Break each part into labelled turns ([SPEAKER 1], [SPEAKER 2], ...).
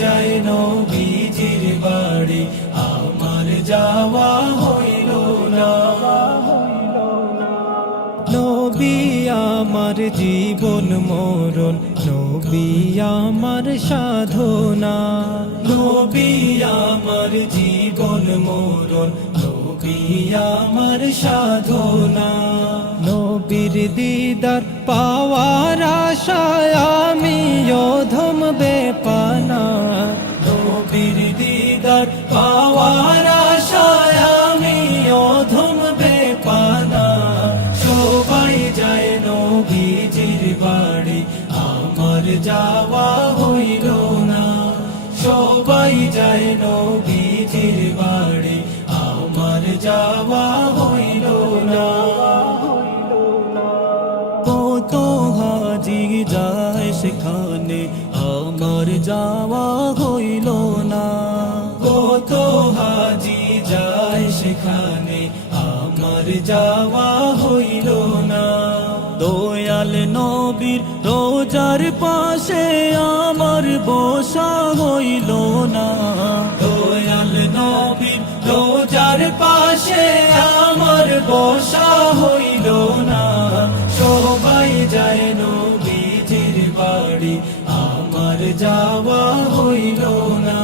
[SPEAKER 1] যায় নবীজির বাড়ি, আমার যাওয়া হইল না। নবী আমার জীবন মরণ, নবী আমার সাধনা। নবী আমার জীবন মরণ, নবী আমার সাধনা। নবীর দিদার পাওয়ার আশায় আমি অধম বেপানা নবীর পাওয়ার আশায় আমি অধম বেপানা। সবাই যায় নবীজির বাড়ি, আমার যাওয়া হইল না। সবাই যায় নবীজির বাড়ি, আমার যাওয়া হইল না। কত হাজি যায় সেখানে, আমার যাওয়া কত হাজি যায় সেখানে, আমার যাওয়া হইল না। দয়াল নবীর রোজার পাশে আমার বসা হইল না। দয়াল নবীর রোজার পাশে আমার বসা হইল না। সবাই যায় নবীজির বাড়ি, আমার যাওয়া হইল না।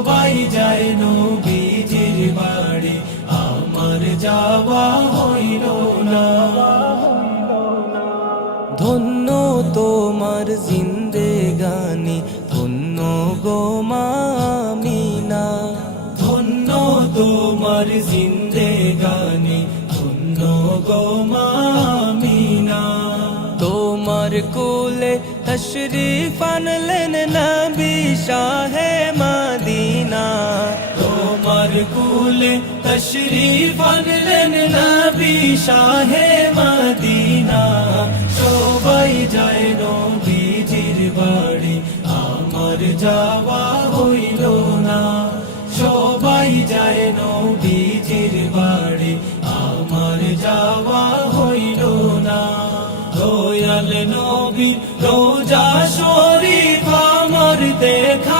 [SPEAKER 1] সবাই যায় নবীজির বাড়ি। আমার যাওয়া হইল না। ধন্য তোমার জিন্দেগানি, ধন্য গো মামিনা। ধন্য তোমার জিন্দেগানি, ধন্য গো মামিনা। তোমার কোলে তশরিফ আনলেন নবী শাহে কুলে তশরিফ আনলেন নবী শাহে মদিনা সবাই যায় নবীজির বাড়ি আমার যাওয়া হইল না সবাই যায় নবীজির বাড়ি আমার যাওয়া হইল না দয়াল নবী রোজা শরীফ আমার দেখা